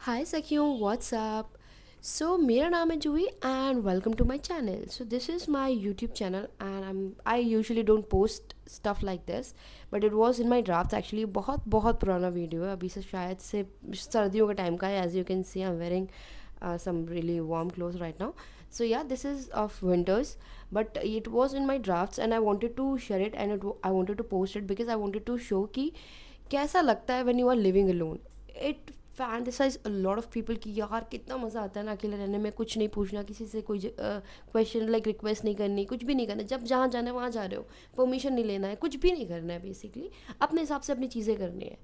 हाय सखियों, व्हाट्सअप। सो मेरा नाम है Juhi and welcome to my channel. So this is my YouTube channel and I usually don't post stuff like this, but it was in my draft. Actually बहुत बहुत पुराना video है, अभी से शायद से सर्दियों का टाइम का है। As you can see I am wearing some really warm clothes right now. So yeah, this is of winters, but it was in my drafts and I wanted to share it and I wanted to post it because I wanted to show कि कैसा लगता है when you are living alone. It fantasize a lot of people कि यार कितना मज़ा आता है ना अकेले रहने में, कुछ नहीं पूछना किसी से, कोई क्वेश्चन लाइक रिक्वेस्ट नहीं करनी, कुछ भी नहीं करना, जब जहाँ जाना है वहाँ जा रहे हो, परमिशन नहीं लेना है, कुछ भी नहीं करना है, बेसिकली अपने हिसाब से अपनी चीज़ें करनी है।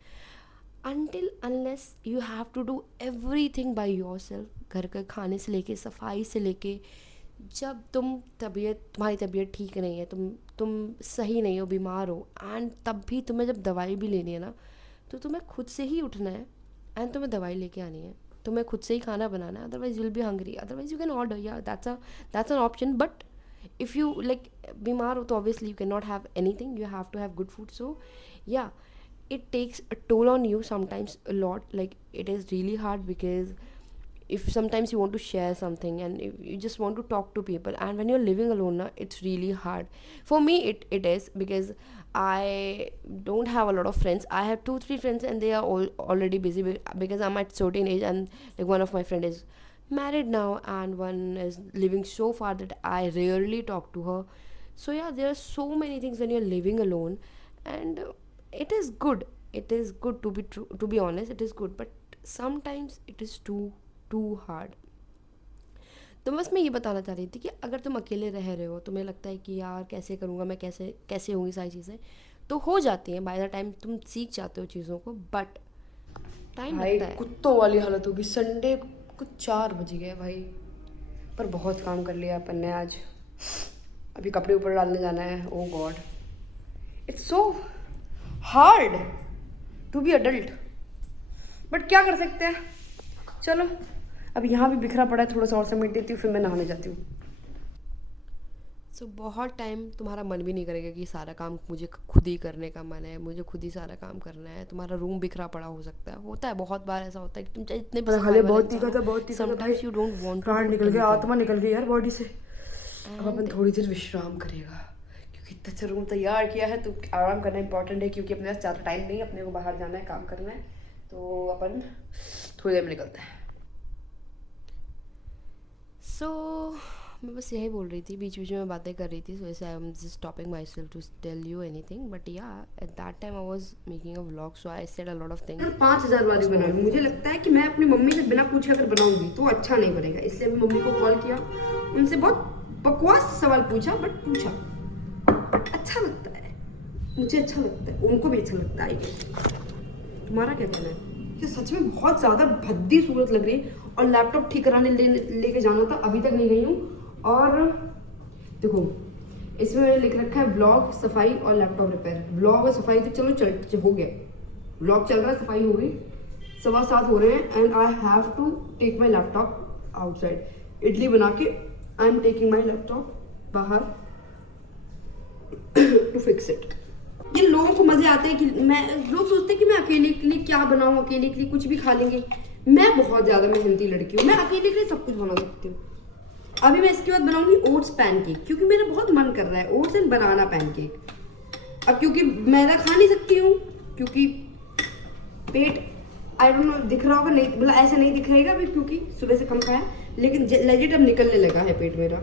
Until unless you have to do everything by yourself, घर का खाने से लेके सफाई से लेके, जब तुम्हारी तबीयत ठीक नहीं है, तुम सही नहीं हो, बीमार हो, एंड तब भी तुम्हें जब दवाई भी लेनी है ना, तो तुम्हें खुद से ही उठना है एंड तुम्हें दवाई लेके आनी है। तुम्हें खुद से ही खाना बनाना है, otherwise you will be hungry, otherwise you can order, या that's an option. But if you like बीमार हो तो obviously you cannot have anything, you have to have good food. So yeah, it takes a toll on you sometimes a lot. Like it is really hard because if sometimes you want to share something and if you just want to talk to people, and when you're living alone na, it's really hard. For me it is because I don't have a lot of friends. I have 2 3 friends and they are all already busy because I'm at certain age, and like one of my friend is married now and one is living so far that I rarely talk to her. So yeah, there are so many things when you're living alone, and it is good. It is good to be true. To be honest, it is good, but sometimes it is too hard. तो बस मैं ये बताना चाह रही थी कि अगर तुम अकेले रह रहे हो, तुम्हें लगता है कि यार कैसे करूँगा मैं, कैसे कैसे होंगी सारी चीज़ें, तो हो जाती हैं बाय द टाइम तुम सीख जाते हो चीज़ों को, बट टाइम भाई लगता है। कुत्तों वाली हालत होगी। संडे को 4 बज गए भाई, पर बहुत काम कर लिया अपन ने आज। अभी कपड़े ऊपर डालने जाना है। Oh god, it's so hard to be adult, but क्या कर सकते हैं। चलो, अब यहाँ भी बिखरा पड़ा है, थोड़ा सा और समेट देती हूँ, फिर मैं नहाने जाती हूँ। सो बहुत टाइम तुम्हारा मन भी नहीं करेगा कि सारा काम मुझे खुद ही करने का मन है, मुझे खुद ही सारा काम करना है। तुम्हारा रूम बिखरा पड़ा हो सकता है, होता है, बहुत बार ऐसा होता है कि तुम चाहे इतने भी पता सफाई खाली वाला बहुत इंसान तीखा हो, था, बहुत तीखा था भाई। Sometimes you don't want to प्राण डू निकल गया, एनीथिंग। आत्मा निकल गई यार बॉडी से। अब अपन एंड थोड़ी देर विश्राम करेगा, क्योंकि इतना अच्छा रूम तैयार किया है तो आराम करना इंपॉर्टेंट है, क्योंकि अपने पास ज़्यादा टाइम नहीं है, अपने को बाहर जाना है, काम करना है। तो अपन थोड़ी देर में निकलते हैं। सो मैं बस यही बोल रही थी, बीच बीच में बातें कर रही थी, सो ऐसे I am just stopping myself to tell you anything, but yeah at that time I was making a vlog, so I said a lot of things. अगर 5,000 वाली उस बनाऊँ, मोमेंट मुझे में लगता है कि मैं अपनी मम्मी से बिना पूछे अगर बनाऊंगी तो अच्छा नहीं बनेगा, इसलिए अभी मम्मी को कॉल किया, उनसे बहुत बकवास सवाल पूछा, बट पूछा, बट अच्छा लगता है, मुझे अच्छा लगता है, उनको भी अच्छा लगता है। तुम्हारा क्या कहना है? ये सच में बहुत ज़्यादा भद्दी सूरत लग रही है, और लैपटॉप ठीक कराने लेके जाना था, अभी तक नहीं गई हूँ। और देखो, इसमें मैंने लिख रखा है ब्लॉग, सफाई और लैपटॉप रिपेयर। ब्लॉग और सफाई तो चलो चल हो गया, ब्लॉग चल रहा है, सफाई हो गई, 7:15 हो रहे हैं, and I have to take my laptop outside. Idli बना के I am taking my laptop बाहर टू फिक्स इट। ये लोगों को मजे आते हैं कि लोग सोचते हैं कि मैं अकेले के लिए क्या बनाऊं, अकेले के लिए कुछ भी खा लेंगे। मैं बहुत ज्यादा मेहनती लड़की हूँ, मैं अकेले के लिए सब कुछ बना सकती हूँ। अभी मैं इसके बाद बनाऊंगी ओट्स पैनकेक, क्योंकि मेरा बहुत मन कर रहा है ओट्स एंड बनाना पैनकेक। अब क्योंकि मैदा खा नहीं सकती हूँ, क्योंकि पेट आई डोंट नो दिख रहा होगा, नहीं मतलब ऐसे नहीं दिख रहेगा अभी, क्योंकि सुबह से कम खाया, लेकिन लेजिट अब निकलने लगा है पेट मेरा।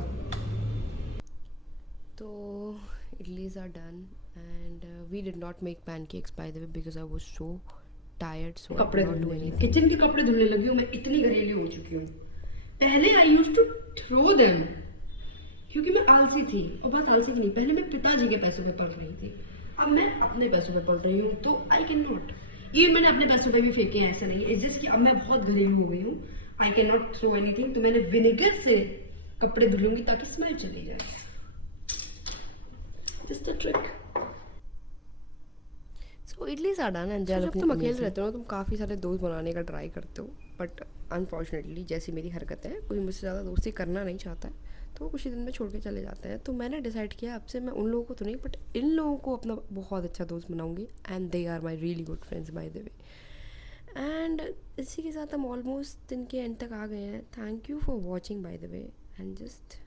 तो idlis are done and we did not make pancakes by the way because I was so tired, so I कपड़े could not do धुलने लगी, anything. किचन के कपड़े धुलने लगी हूँ मैं, इतनी घरेलू हो चुकी हूँ। पहले आई यूज टू थ्रो देम, क्योंकि मैं आलसी थी, और बस आलसी की नहीं, पहले मैं पिताजी के पैसों पे पल रही थी, अब मैं अपने पैसों पे पल रही हूँ, तो आई कैन नॉट। ये मैंने अपने पैसों पे भी फेंके हैं, ऐसा नहीं है, इट्स जस्ट कि अब मैं बहुत घरेलू हो गई हूँ, I can not throw anything. तो मैंने विनेगर से कपड़े धुलूंगी ताकि स्मेल चली जाए, just a trick. So idlis are done and they so are जब looking तुम अकेले amazing. रहते हो ना, तुम काफ़ी सारे दोस्त बनाने का ट्राई करते हो, बट अनफॉर्चुनेटली जैसी मेरी हरकत है, कोई मुझसे ज़्यादा दोस्ती करना नहीं चाहता है, तो वो कुछ ही दिन में छोड़ के चले जाते हैं। तो मैंने डिसाइड किया अब से मैं उन लोगों को तो नहीं, बट इन लोगों को अपना बहुत अच्छा दोस्त बनाऊंगी, and they are my really good friends by the way. And इसी के साथ हम ऑलमोस्ट दिन के एंड तक आ गए हैं. Thank you for watching by the way and just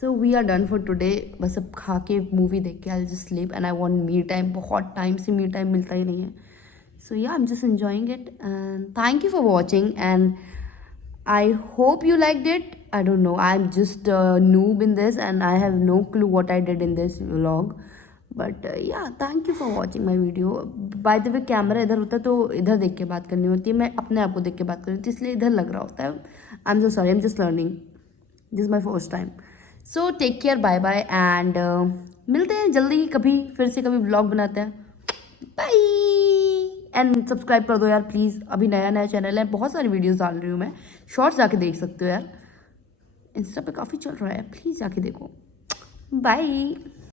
so we are done for today. बस अब खा के मूवी देख के I just sleep and I want me time. बहुत टाइम से मी टाइम मिलता ही नहीं है. So yeah I am just enjoying it and thank you for watching and I hope you liked it. I don't know. I'm just a noob in this and I have no clue what I did in this vlog. But yeah, thank you for watching my video. By the way, camera इधर होता है तो इधर देख के बात करनी होती है. मैं अपने आप को देख के बात कर रही थी इसलिए इधर लग रहा होता है. I'm so sorry. I'm just learning. This is my first time. So take care. Bye bye and मिलते हैं जल्दी कभी फिर से कभी vlog बनाते हैं. बाय एंड सब्सक्राइब कर दो यार प्लीज़. अभी नया नया चैनल है, बहुत सारी वीडियोस डाल रही हूँ मैं. शॉर्ट्स जाके देख सकते हो यार. इंस्टा पे काफ़ी चल रहा है, प्लीज़ जाके देखो. बाय.